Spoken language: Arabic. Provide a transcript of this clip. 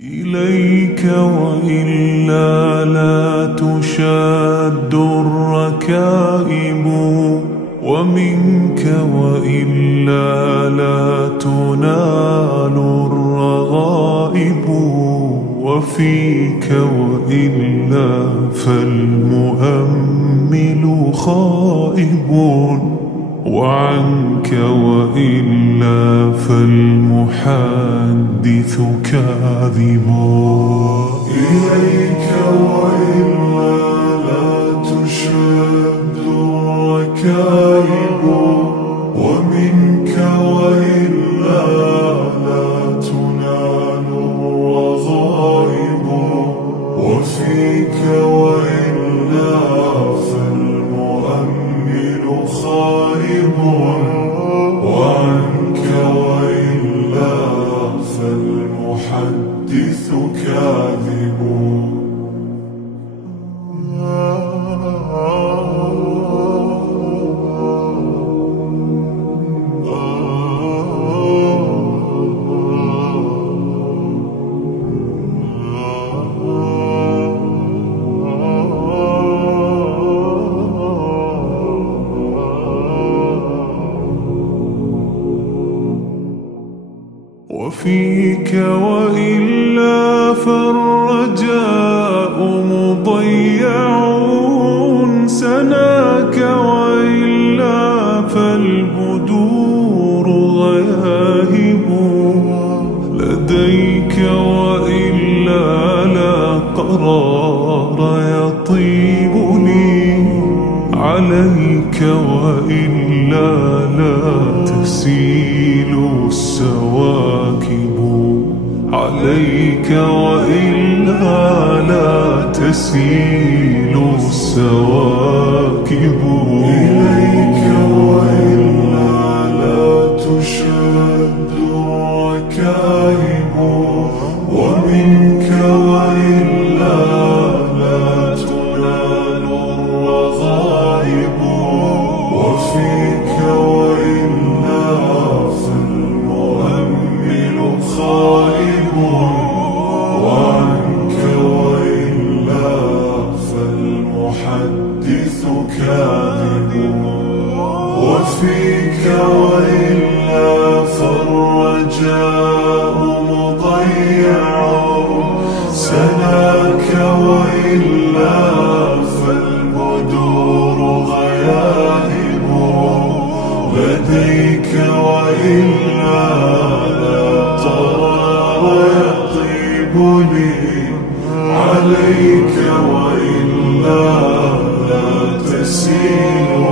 إليك وإلا لا تشاد الركائب، ومنك وإلا لا تنال الرغائب، وفيك وإلا فالمؤمل خائب، وعنك وإلا فالمحدث كاذب. إليك وإلا لا تشد الركائب، ومنك وإلا لا تنال الرغائب، وفيك وإلا فالمؤمل خائب، وعنك وإلا فالمحدث كاذب. وفيك وإلا فالرجاء مضيع، سناك وإلا فالبدور غياهب، لديك وإلا لا قرار يطيب لي، عليك وإلا لا تسيل السواكب، عليك وإلا لا تسيل السواكب. إليك وإلا لا تشد الركائب، ومنك وإلا لا تنال الرغائب، وفيك وإلا فالمؤمل خائب، وعنك وإلا فالمحدث كاذب. وفيك وإلا فالرجاء مضيع، سناك وإلا فالبدور غياهب، لديك وإلا لا قرار يطيب لي، عليك وإلا لا تسير